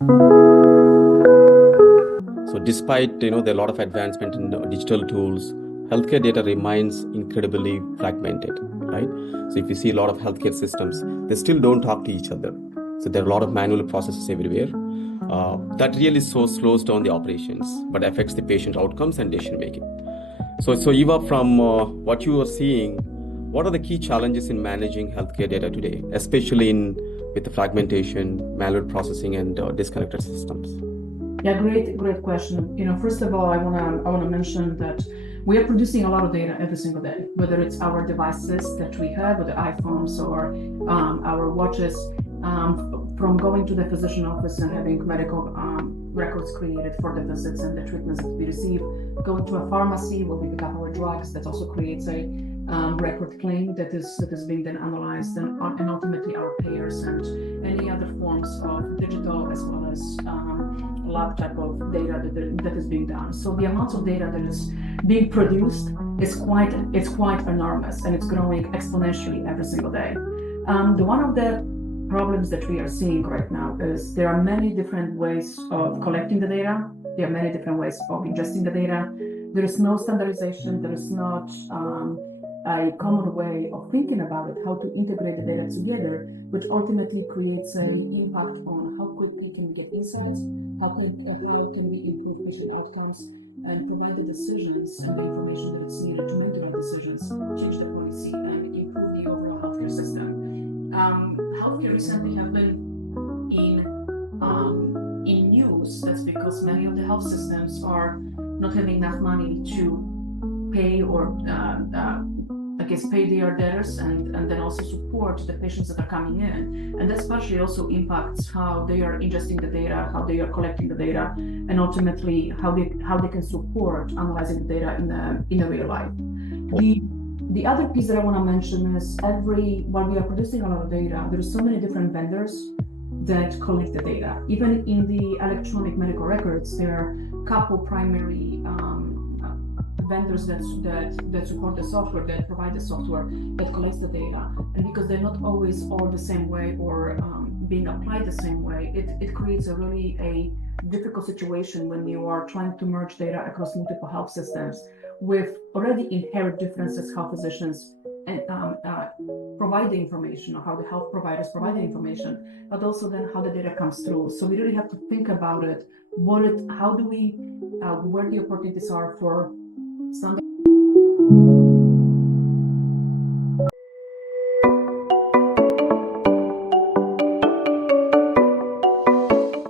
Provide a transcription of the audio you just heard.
So despite there are a lot of advancement in digital tools, healthcare data remains incredibly fragmented, right? So if you see a lot of healthcare systems, they still don't talk to each other. So there are a lot of manual processes everywhere. That really slows down the operations, but affects the patient outcomes and decision making. So Eva, from what you are seeing, what are the key challenges in managing healthcare data today, especially with the fragmentation, manual processing, and disconnected systems? Yeah, great question. First of all, I wanna mention that we are producing a lot of data every single day, whether it's our devices that we have, whether iPhones or our watches, from going to the physician office and having medical records created for the visits and the treatments that we receive, going to a pharmacy where we pick up our drugs, that also creates a record claim that is being then analyzed, and ultimately our payers and any other forms of digital as well as lab type of data that is being done. So the amount of data that is being produced is quite enormous, and it's growing exponentially every single day. One of the problems that we are seeing right now is there are many different ways of collecting the data. There are many different ways of ingesting the data. There is no standardization. There is not a common way of thinking about it, how to integrate the data together, which ultimately creates an impact on how quickly can we get insights, how can we improve patient outcomes, and provide the decisions and the information that's needed to make the right decisions, change the policy, and improve the overall healthcare system. Healthcare recently have been in news. That's because many of the health systems are not having enough money to pay or pay their debtors and then also support the patients that are coming in. And that partially also impacts how they are ingesting the data, how they are collecting the data, and ultimately how they can support analyzing the data in a real life. The other piece that I want to mention is while we are producing a lot of data, there are so many different vendors that collect the data. Even in the electronic medical records, there are a couple primary vendors that support the software, that provide the software that collects the data. And because they're not always all the same way or being applied the same way, it creates a difficult situation when you are trying to merge data across multiple health systems with already inherent differences how physicians and provide the information, or how the health providers provide the information, but also then how the data comes through. So we really have to think about it. Where the opportunities are for standard